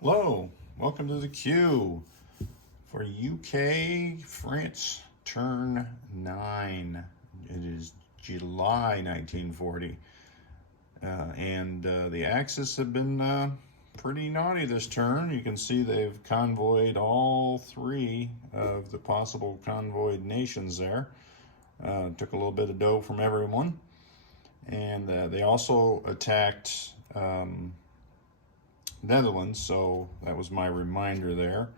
Hello, welcome to the queue for UK France Turn 9. It is July 1940. And the Axis have been pretty naughty this turn. You can see they've convoyed all three of the possible convoyed nations there. Took a little bit of dough from everyone. And they also attacked Netherlands, so that was my reminder there.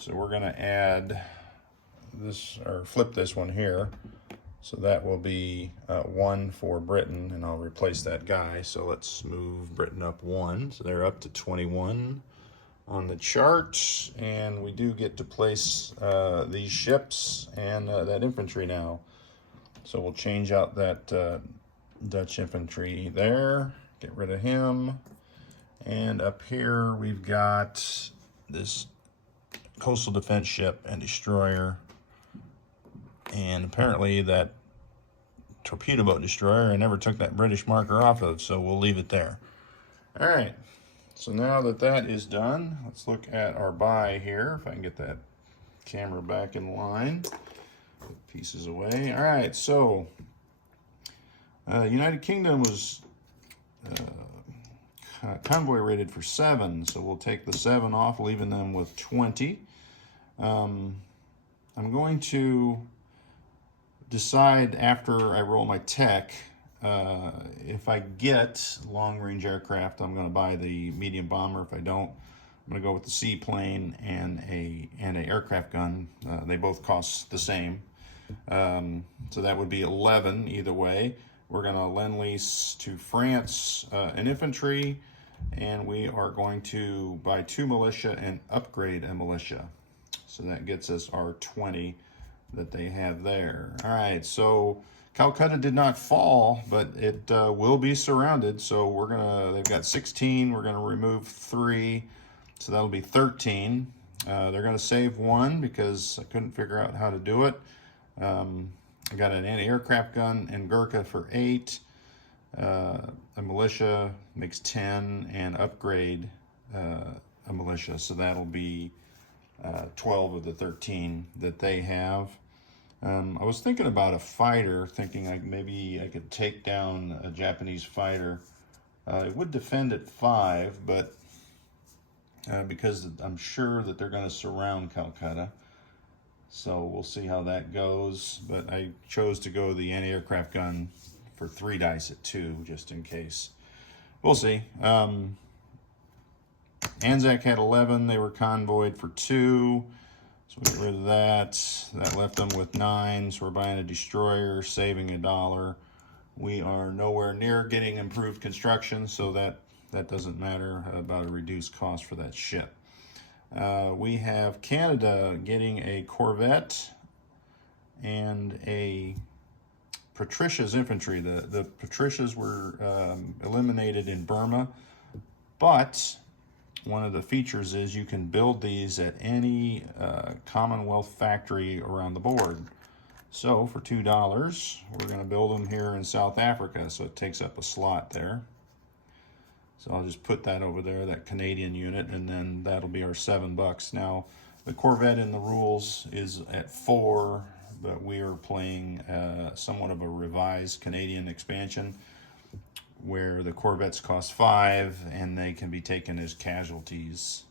So we're going to add this, or flip this one here. So that will be 1 for Britain, and I'll replace that guy. So let's move Britain up 1. So they're up to 21 on the chart, and we do get to place these ships and that infantry now. So we'll change out that Dutch infantry there, get rid of him. And up here we've got this coastal defense ship and destroyer. And apparently that torpedo boat destroyer, I never took that British marker off of, so we'll leave it there. All right, so now that that is done, let's look at our buy here. If I can get that camera back in line. Put pieces away. All right, so United Kingdom was convoy rated for 7, so we'll take the 7 off, leaving them with 20. I'm going to decide after I roll my tech if I get long-range aircraft, I'm going to buy the medium bomber. If I don't, I'm going to go with the seaplane and a aircraft gun. They both cost the same, so that would be 11 either way. We're going to lend-lease to France an infantry, and we are going to buy 2 militia and upgrade a militia. So that gets us our 20 that they have there. All right, so Calcutta did not fall, but it will be surrounded. So they've got 16, we're gonna remove 3, so that'll be 13. They're gonna save 1 because I couldn't figure out how to do it. I got an anti-aircraft gun and Gurkha for 8. A militia makes 10, and upgrade a militia, so that'll be 12 of the 13 that they have. I was thinking about a fighter, thinking maybe I could take down a Japanese fighter. It would defend at 5, but because I'm sure that they're going to surround Calcutta. So we'll see how that goes. But I chose to go the anti-aircraft gun for 3 dice at 2, just in case. We'll see. Anzac had 11. They were convoyed for 2. So we get rid of that. That left them with 9. So we're buying a destroyer, saving $1. We are nowhere near getting improved construction, so that doesn't matter about a reduced cost for that ship. We have Canada getting a Corvette and a Patricia's infantry. The Patricias were eliminated in Burma, but one of the features is you can build these at any Commonwealth factory around the board. So for $2, we're going to build them here in South Africa, so it takes up a slot there. So I'll just put that over there, that Canadian unit, and then that'll be our $7. Now, the Corvette in the rules is at 4, but we are playing somewhat of a revised Canadian expansion where the Corvettes cost 5 and they can be taken as casualties.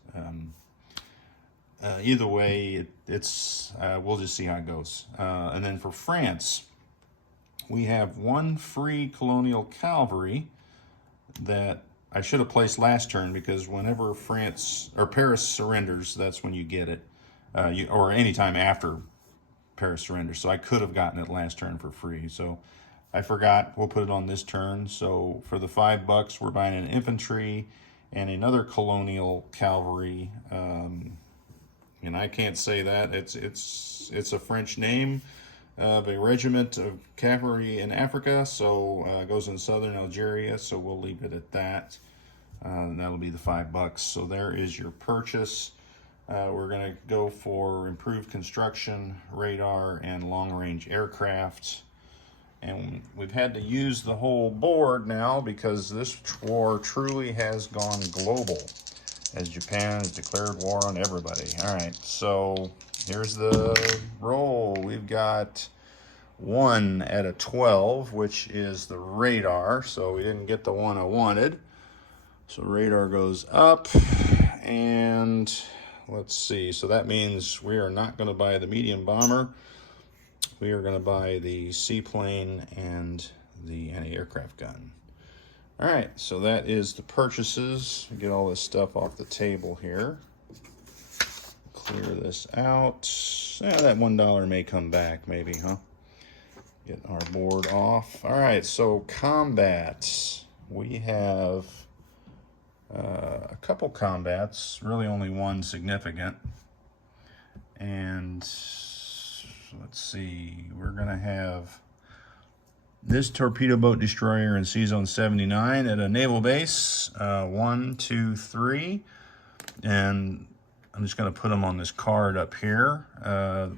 Either way, we'll just see how it goes. And then for France, we have 1 free colonial cavalry that I should have placed last turn, because whenever France or Paris surrenders, that's when you get it, or anytime after Paris surrenders. So I could have gotten it last turn for free. So I forgot. We'll put it on this turn. So for the $5, we're buying an infantry and another colonial cavalry. And I can't say that. It's a French name of a regiment of cavalry in Africa, so it goes in southern Algeria, so we'll leave it at that. And that'll be the $5. So there is your purchase. We're going to go for improved construction, radar, and long-range aircraft. And we've had to use the whole board now because this war truly has gone global. as Japan has declared war on everybody. All right, so here's the roll. We've got 1 out of 12, which is the radar, so we didn't get the one I wanted. So radar goes up, and let's see. So that means we are not going to buy the medium bomber. We are going to buy the seaplane and the anti-aircraft gun. All right, so that is the purchases. Get all this stuff off the table here. Clear this out. Yeah, that $1 may come back, maybe, huh? Get our board off. All right, so combats. We have a couple combats, really only one significant. And let's see, we're going to have this torpedo boat destroyer in Sea Zone 79 at a naval base. 1, 2, 3. And I'm just going to put them on this card up here.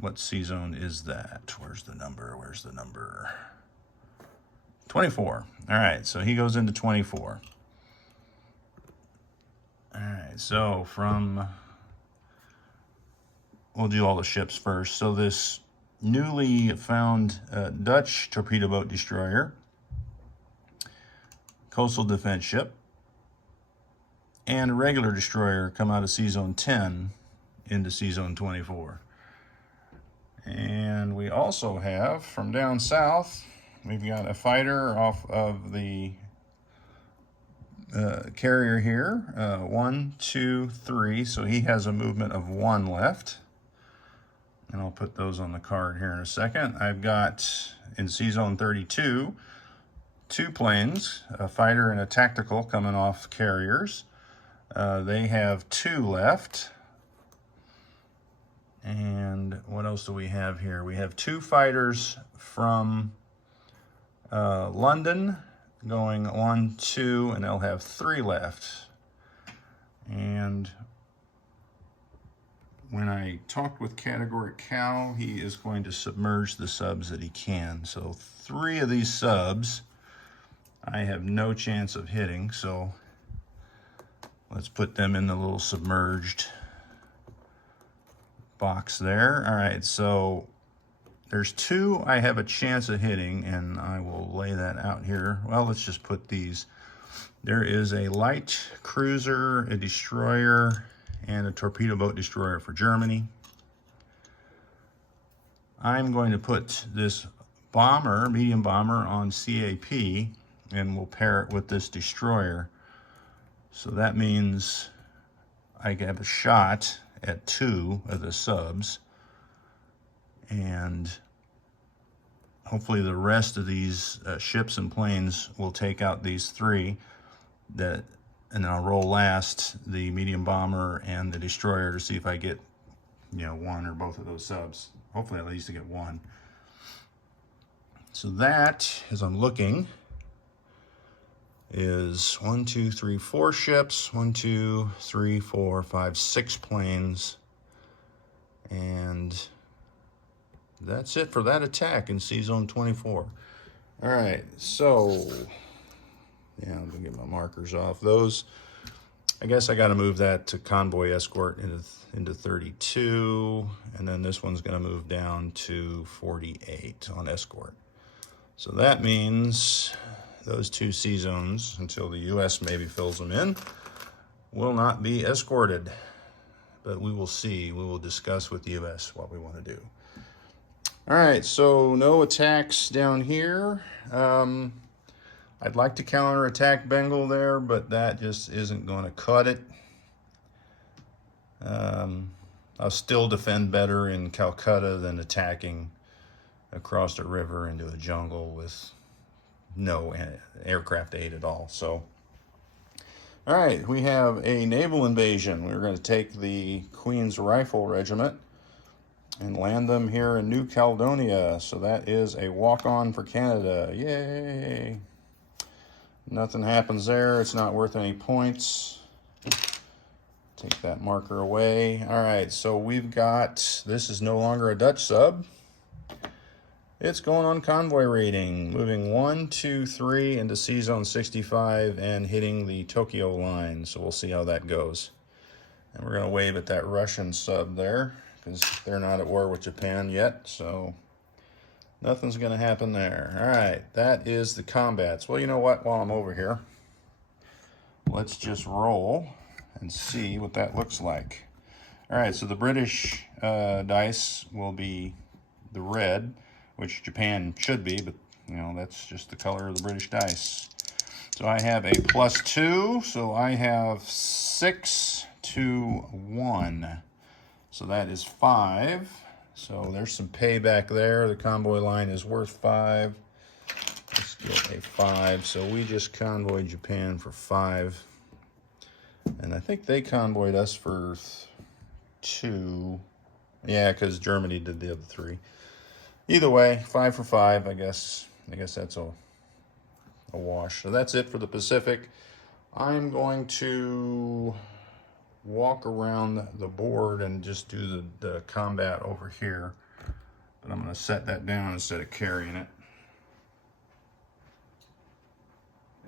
What sea zone is that? Where's the number? Where's the number? 24. All right, so he goes into 24. All right, so we'll do all the ships first. So this newly found Dutch torpedo boat destroyer, coastal defense ship, and a regular destroyer come out of Sea Zone 10 into Sea Zone 24. And we also have, from down south, we've got a fighter off of the carrier here. 1, 2, 3. So he has a movement of 1 left. And I'll put those on the card here in a second. I've got, in Sea Zone 32, 2 planes, a fighter and a tactical coming off carriers. They have 2 left. And what else do we have here? We have 2 fighters from London going 1, 2, and they'll have 3 left. And when I talked with Category Cal, he is going to submerge the subs that he can. So 3 of these subs I have no chance of hitting, so let's put them in the little submerged box there. All right, so there's 2 I have a chance of hitting, and I will lay that out here. Well, let's just put these. There is a light cruiser, a destroyer, and a torpedo boat destroyer for Germany. I'm going to put this bomber, medium bomber, on CAP, and we'll pair it with this destroyer. So that means I have a shot at 2 of the subs, and hopefully the rest of these ships and planes will take out these 3 and then I'll roll last the medium bomber and the destroyer to see if I get, 1 or both of those subs. Hopefully at least to get 1. So that, as I'm looking, is 1, 2, 3, 4 ships, 1, 2, 3, 4, 5, 6 planes, and that's it for that attack in Sea Zone 24. All right, so yeah, I'm gonna get my markers off. Those, I guess I got to move that to convoy escort into 32, and then this one's gonna move down to 48 on escort. So that means those 2 sea zones, until the U.S. maybe fills them in, will not be escorted. But we will see. We will discuss with the U.S. what we want to do. All right, so no attacks down here. I'd like to counterattack Bengal there, but that just isn't going to cut it. I'll still defend better in Calcutta than attacking across the river into a jungle with no aircraft aid at all. So, all right, we have a naval invasion. We're going to take the Queen's Rifle Regiment and land them here in New Caledonia. So that is a walk-on for Canada. Yay! Nothing happens there. It's not worth any points. Take that marker away. All right, so we've got, this is no longer a Dutch sub. It's going on convoy rating, moving 1, 2, 3 into Sea Zone 65 and hitting the Tokyo line. So we'll see how that goes. And we're going to wave at that Russian sub there, because they're not at war with Japan yet, so nothing's going to happen there. All right, that is the combats. Well, you know what? While I'm over here, let's just roll and see what that looks like. All right, so the British dice will be the red, which Japan should be, but you know, that's just the color of the British dice. So I have a +2, so I have 6 to 1. So that is 5. So there's some payback there. The convoy line is worth 5. Let's get a 5. So we just convoyed Japan for 5. And I think they convoyed us for 2. Yeah, because Germany did the other 3. Either way, 5 for 5, I guess. I guess that's a wash. So that's it for the Pacific. I'm going to walk around the board and just do the combat over here. But I'm going to set that down instead of carrying it,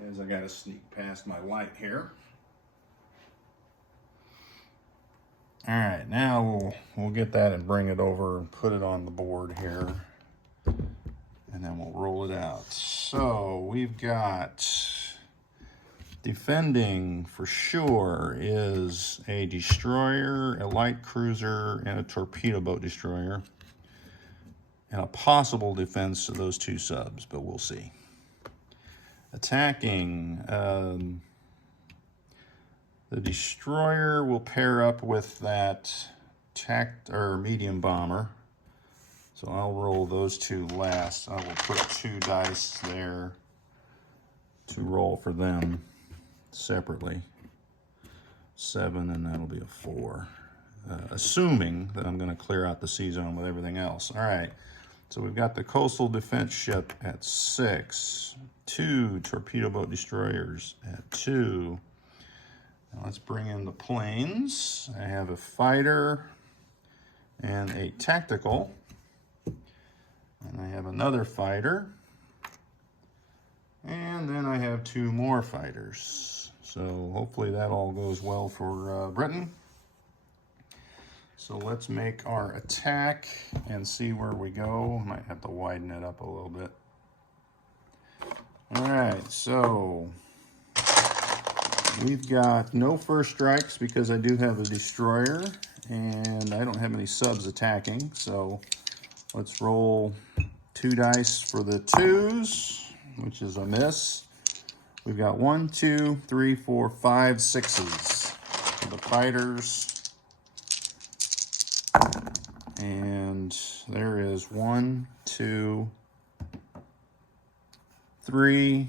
as I got to sneak past my light here. All right, now we'll get that and bring it over and put it on the board here. And then we'll roll it out. So we've got defending for sure is a destroyer, a light cruiser, and a torpedo boat destroyer. And a possible defense of those 2 subs, but we'll see. Attacking, the destroyer will pair up with that medium bomber. So I'll roll those 2 last. I will put 2 dice there to roll for them separately. 7, and that'll be a 4. Assuming that I'm going to clear out the sea zone with everything else. All right, so we've got the coastal defense ship at 6. 2 torpedo boat destroyers at 2. Now let's bring in the planes. I have a fighter and a tactical. And I have another fighter. And then I have 2 more fighters. So hopefully that all goes well for Britain. So let's make our attack and see where we go. Might have to widen it up a little bit. All right, so we've got no first strikes because I do have a destroyer. And I don't have any subs attacking, so let's roll 2 dice for the 2s, which is a miss. We've got 1, 2, 3, 4, 5, 6s for the fighters. And there is 1, 2, 3,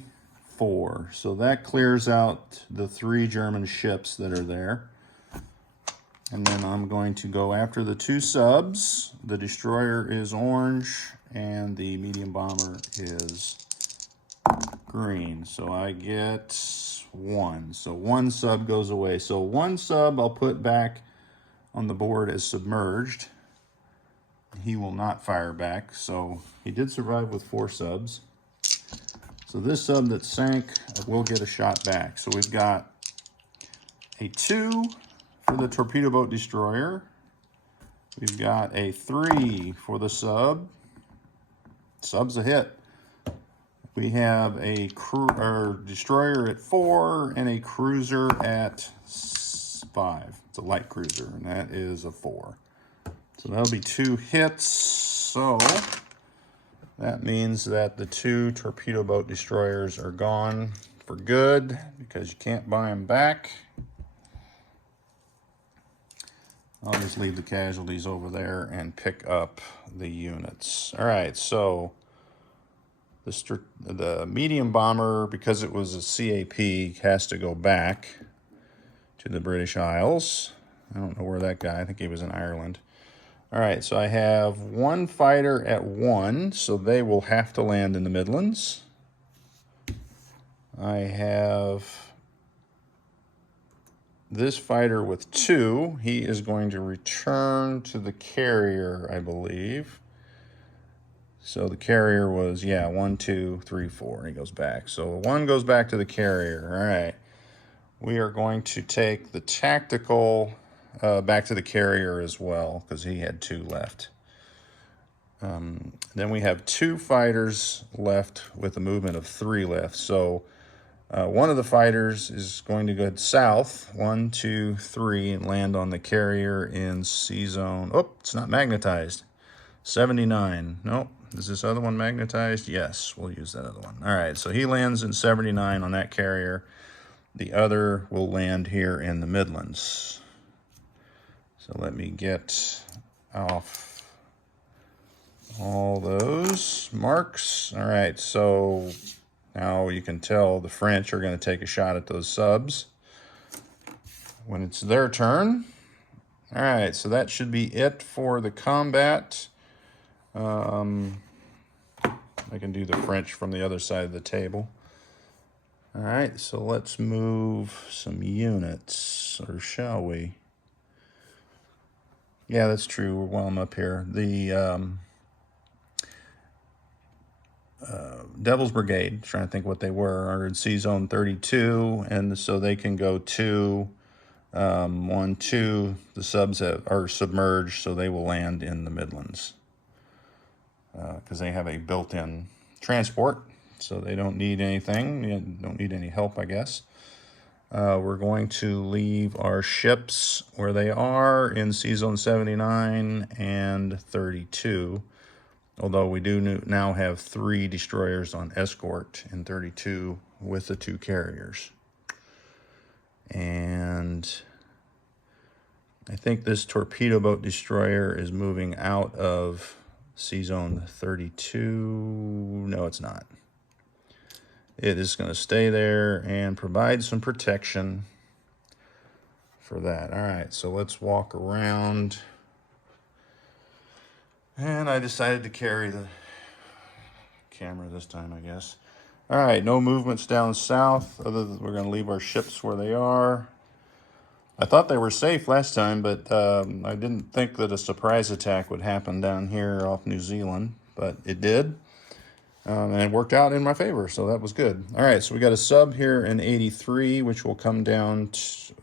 4. So that clears out the 3 German ships that are there. And then I'm going to go after the 2 subs. The destroyer is orange and the medium bomber is green. So I get 1. So 1 sub goes away. So 1 sub I'll put back on the board as submerged. He will not fire back. So he did survive with 4 subs. So this sub that sank will get a shot back. So we've got a 2 for the torpedo boat destroyer. We've got a 3 for the sub. Sub's a hit. We have a destroyer at 4 and a cruiser at 5. It's a light cruiser, and that is a 4. So that'll be 2 hits. So that means that the 2 torpedo boat destroyers are gone for good because you can't buy them back. I'll just leave the casualties over there and pick up the units. All right, so the medium bomber, because it was a CAP, has to go back to the British Isles. I don't know where that guy, I think he was in Ireland. All right, so I have 1 fighter at 1, so they will have to land in the Midlands. I have this fighter with 2. He is going to return to the carrier, I believe. So the carrier was, 1, 2, 3, 4. He goes back. So 1 goes back to the carrier. All right. We are going to take the tactical back to the carrier as well, because he had 2 left. Then we have 2 fighters left with a movement of 3 left. So one of the fighters is going to go south, 1, 2, 3, and land on the carrier in C zone. Oh, it's not magnetized. 79. Nope. Is this other one magnetized? Yes, we'll use that other one. All right, so he lands in 79 on that carrier. The other will land here in the Midlands. So let me get off all those marks. All right, so now you can tell the French are going to take a shot at those subs when it's their turn. All right, so that should be it for the combat. I can do the French from the other side of the table. All right, so let's move some units, or shall we? Yeah, that's true while I'm up here. The Devil's Brigade, trying to think what they were, are in C zone 32, and so they can go 2, 1, 2. The subs are submerged, so they will land in the Midlands because they have a built-in transport, so they don't need anything. They don't need any help, I guess. We're going to leave our ships where they are in C zone 79 and 32. Although we do now have 3 destroyers on escort in 32 with the 2 carriers. And I think this torpedo boat destroyer is moving out of C zone 32. No, it's not. It is going to stay there and provide some protection for that. All right, so let's walk around. And I decided to carry the camera this time, I guess. All right, no movements down south, other than we're going to leave our ships where they are. I thought they were safe last time, but I didn't think that a surprise attack would happen down here off New Zealand, but it did. And it worked out in my favor, so that was good. All right, so we got a sub here in 83, which will come down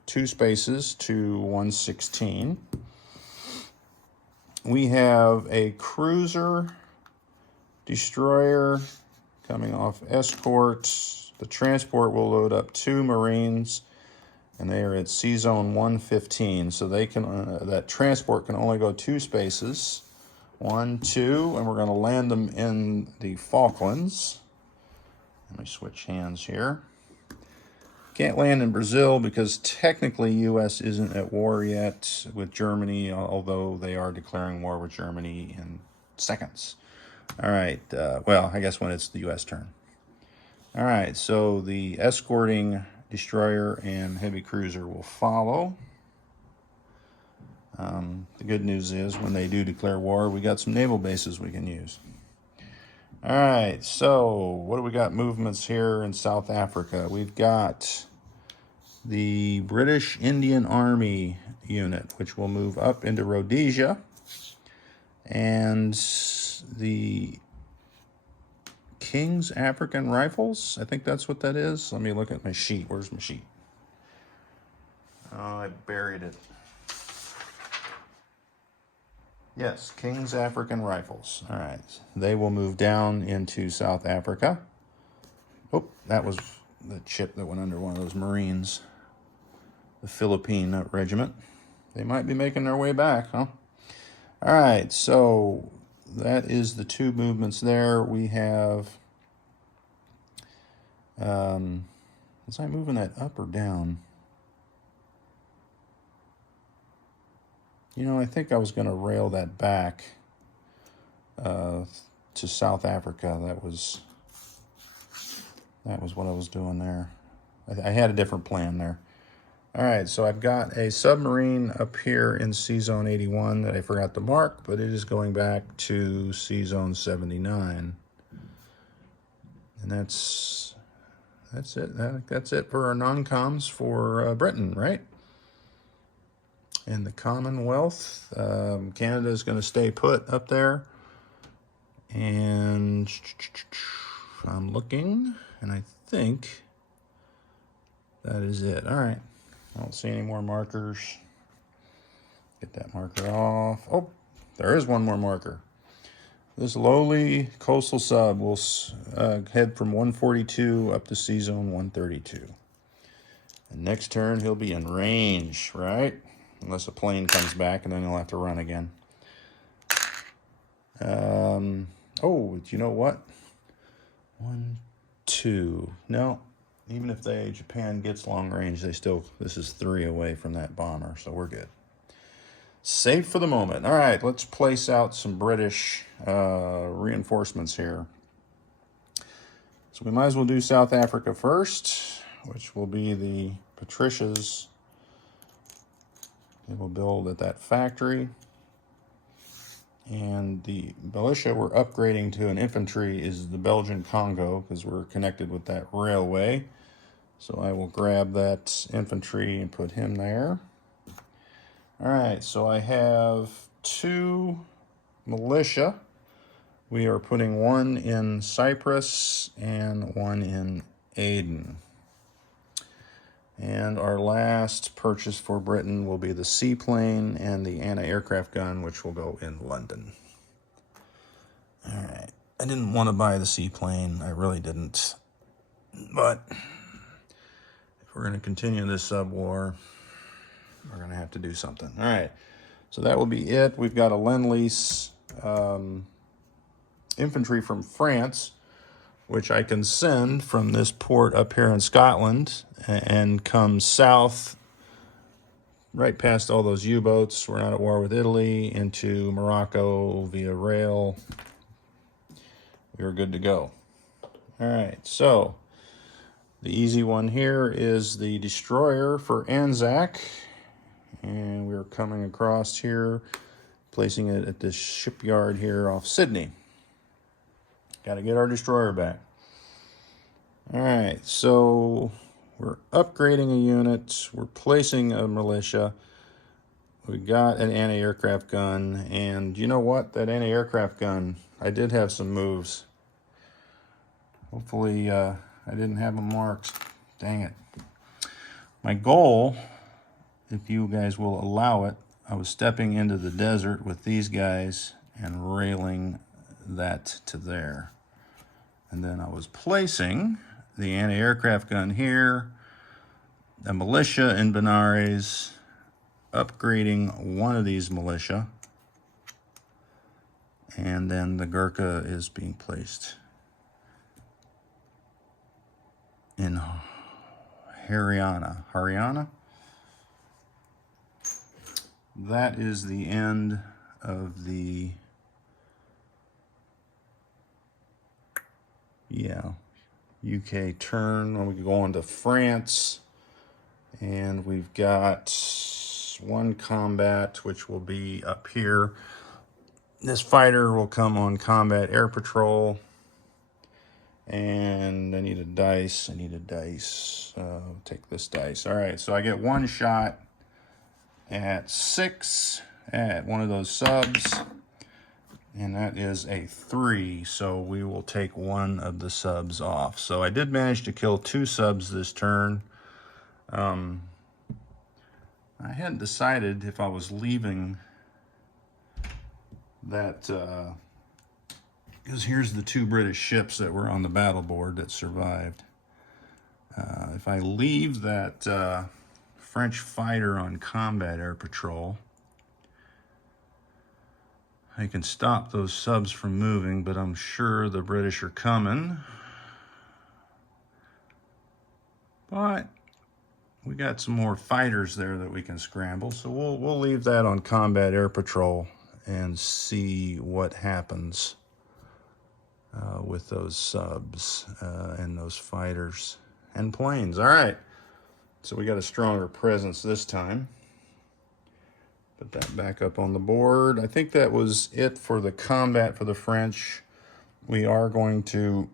2 spaces to 116. We have a cruiser destroyer coming off escort. The transport will load up 2 Marines, and they are at C zone 115. So they can that transport can only go 2 spaces, 1, 2, and we're going to land them in the Falklands. Let me switch hands here. Can't land in Brazil because technically U.S. isn't at war yet with Germany, although they are declaring war with Germany in seconds. All right, well, I guess when it's the U.S. turn. All right, so the escorting destroyer and heavy cruiser will follow. The good news is when they do declare war, we got some naval bases we can use. All right, so what do we got movements here in South Africa? We've got the British Indian Army unit, which will move up into Rhodesia, and the King's African Rifles, I think that's what that is. Let me look at my sheet. Where's my sheet? Oh, I buried it. Yes, King's African Rifles. All right, they will move down into South Africa. Oh, that was the ship that went under one of those Marines, the Philippine Regiment. They might be making their way back, huh? All right, so that is the 2 movements there. We have, was I moving that up or down? You know, I think I was going to rail that back to South Africa. That was what I was doing there. I had a different plan there. All right, so I've got a submarine up here in C zone 81 that I forgot to mark, but it is going back to C zone 79. And that's it. That's it for our non-coms for Britain, right? In the Commonwealth, Canada is going to stay put up there. And I'm looking, and I think that is it. All right. I don't see any more markers. Get that marker off. Oh, there is one more marker. This lowly coastal sub will head from 142 up to sea zone 132. And next turn, he'll be in range, right? Unless a plane comes back, and then he'll have to run again. Oh, you know what? 1, 2. No, even if Japan gets long range, this is 3 away from that bomber, so we're good. Safe for the moment. All right, let's place out some British reinforcements here. So we might as well do South Africa first, which will be the Patricias. They will build at that factory. And the militia we're upgrading to an infantry is the Belgian Congo, because we're connected with that railway. So I will grab that infantry and put him there. All right, so I have 2 militia. We are putting 1 in Cyprus and 1 in Aden. And our last purchase for Britain will be the seaplane and the anti-aircraft gun, which will go in London. All right. I didn't want to buy the seaplane. I really didn't. But if we're going to continue this sub-war, we're going to have to do something. All right. So that will be it. We've got a Lend-Lease infantry from France, which I can send from this port up here in Scotland and come south right past all those U-boats. We're not at war with Italy, into Morocco via rail. We are good to go. All right, so the easy one here is the destroyer for Anzac. And we're coming across here, placing it at this shipyard here off Sydney. Got to get our destroyer back. All right, so we're upgrading a unit. We're placing a militia. We got an anti-aircraft gun. And you know what? That anti-aircraft gun, I did have some moves. Hopefully I didn't have them marked. Dang it. My goal, if you guys will allow it, I was stepping into the desert with these guys and railing that to there. And then I was placing the anti-aircraft gun here, the militia in Benares, upgrading one of these militia, and then the Gurkha is being placed in Haryana. That is the end of the UK turn. When we go on to France, and we've got 1 combat, which will be up here. This fighter will come on combat air patrol. And I need a dice. Take this dice. All right, so I get 1 shot at 6 at one of those subs. And that is a 3, so we will take 1 of the subs off. So I did manage to kill 2 subs this turn. I hadn't decided if I was leaving that, because here's the 2 British ships that were on the battle board that survived. If I leave that French fighter on combat air patrol, I can stop those subs from moving, but I'm sure the British are coming. But we got some more fighters there that we can scramble, so we'll leave that on combat air patrol and see what happens with those subs and those fighters and planes. All right, so we got a stronger presence this time. Put that back up on the board. I think that was it for the combat for the French. We are going to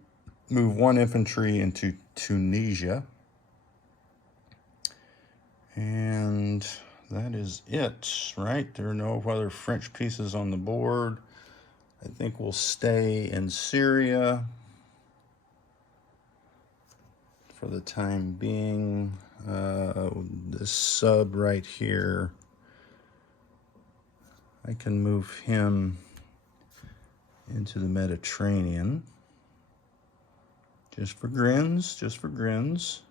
move 1 infantry into Tunisia. And that is it, right? There are no other French pieces on the board. I think we'll stay in Syria for the time being. This sub right here I can move him into the Mediterranean. Just for grins, just for grins.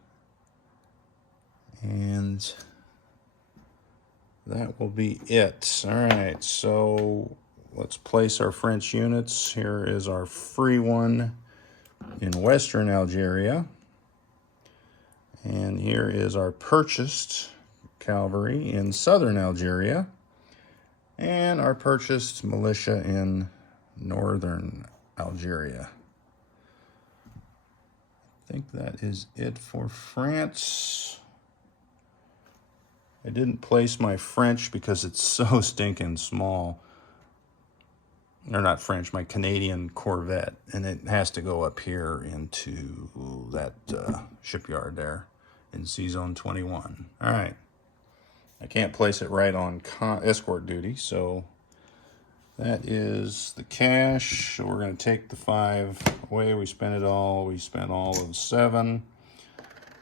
And that will be it. All right, so let's place our French units. Here is our free one in Western Algeria. And here is our purchased cavalry in Southern Algeria. And our purchased militia in Northern Algeria. I think that is it for France. I didn't place my French because it's so stinking small. Or not French, my Canadian Corvette. And it has to go up here into that shipyard there in C-Zone 21. All right. I can't place it right on escort duty, so that is the cash. So we're going to take the 5 away. We spent it all. We spent all of 7.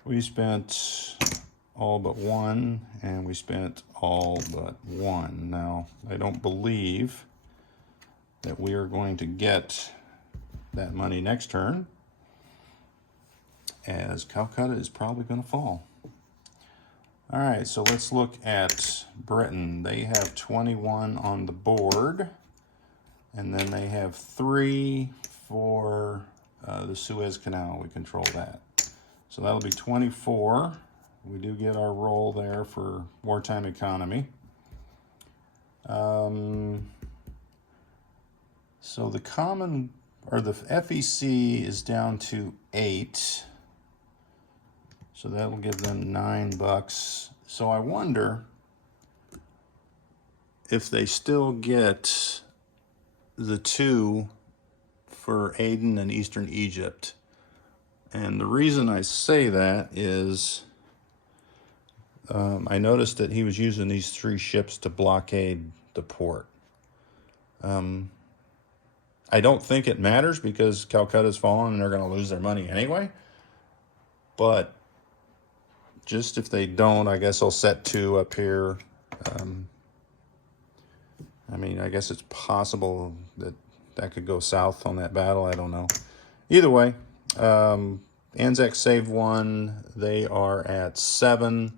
We spent all but 1, and we spent all but 1. Now, I don't believe that we are going to get that money next turn, as Calcutta is probably going to fall. All right, so let's look at Britain. They have 21 on the board, and then they have 3 for the Suez Canal. We control that. So that'll be 24. We do get our roll there for wartime economy. So the common, or the FEC is down to 8. So that'll give them $9. So I wonder if they still get the 2 for Aden and Eastern Egypt. And the reason I say that is I noticed that he was using these 3 ships to blockade the port. I don't think it matters because Calcutta's fallen and they're going to lose their money anyway. But just if they don't, I guess I'll set 2 up here. I mean, I guess it's possible that that could go south on that battle. I don't know. Either way, Anzac saved 1. They are at 7.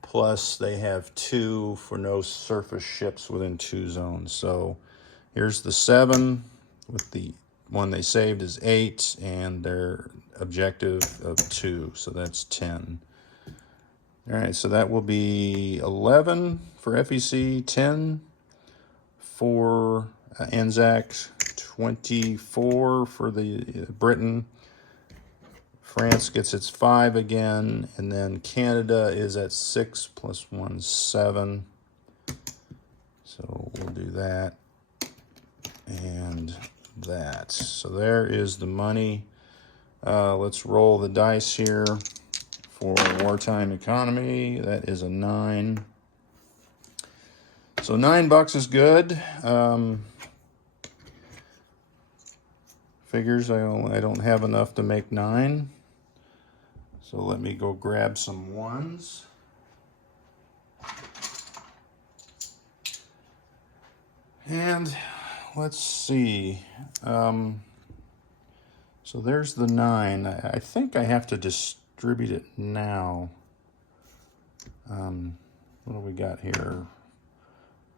Plus, they have 2 for no surface ships within 2 zones. So here's the 7 with the one they saved is 8, and their objective of 2. So that's 10. All right, so that will be 11 for FEC, 10 for Anzac, 24 for the Britain. France gets its 5 again, and then Canada is at 6 plus 1, 7. So we'll do that and that. So there is the money. Let's roll the dice here. For wartime economy, that is a 9. So $9 is good. Figures I don't have enough to make 9. So let me go grab some 1s. And let's see. So there's the 9. I think I have to distribute it now. What do we got here?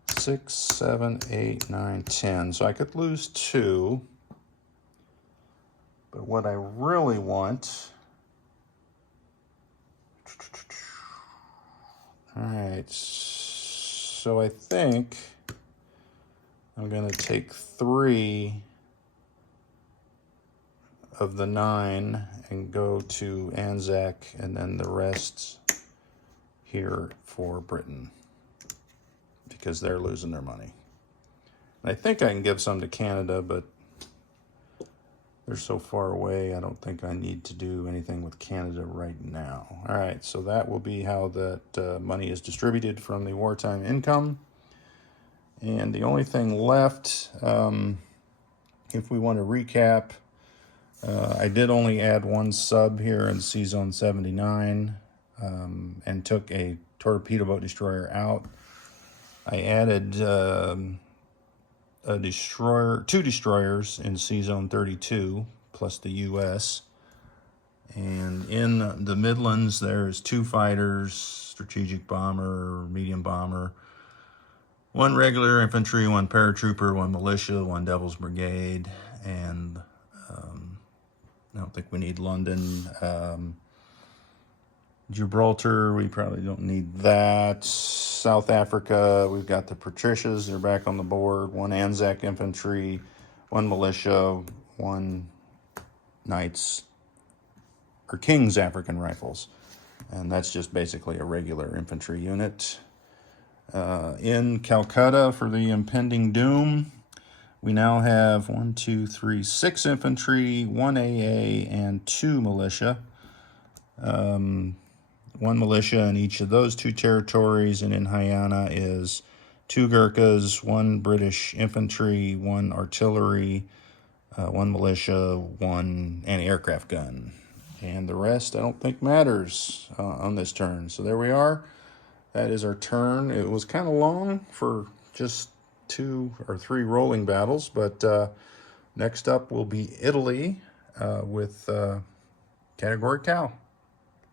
6, 7, 8, 9, 10. So I could lose 2. But what I really want... All right. So I think I'm going to take 3 of the 9 and go to Anzac, and then the rest here for Britain because they're losing their money. And I think I can give some to Canada, but they're so far away, I don't think I need to do anything with Canada right now. All right, so that will be how that money is distributed from the wartime income. And the only thing left, if we want to recap, I did only add 1 sub here in C-Zone 79 and took a torpedo boat destroyer out. I added two destroyers in C-Zone 32, plus the U.S. And in the Midlands, there's 2 fighters, strategic bomber, medium bomber, 1 regular infantry, 1 paratrooper, 1 militia, 1 Devil's Brigade, and I don't think we need London. Gibraltar, we probably don't need that. South Africa, we've got the Patricias, they're back on the board. 1 Anzac infantry, 1 militia, 1 Knights, or King's African Rifles. And that's just basically a regular infantry unit. In Calcutta, for the impending doom, we now have 6 infantry, 1 AA, and 2 militia. 1 militia in each of those 2 territories, and in Haryana is 2 Gurkhas, 1 British infantry, 1 artillery, 1 militia, 1 anti-aircraft gun. And the rest I don't think matters on this turn. So there we are. That is our turn. It was kind of long for just 2 or 3 rolling battles, but next up will be Italy with Category Cow.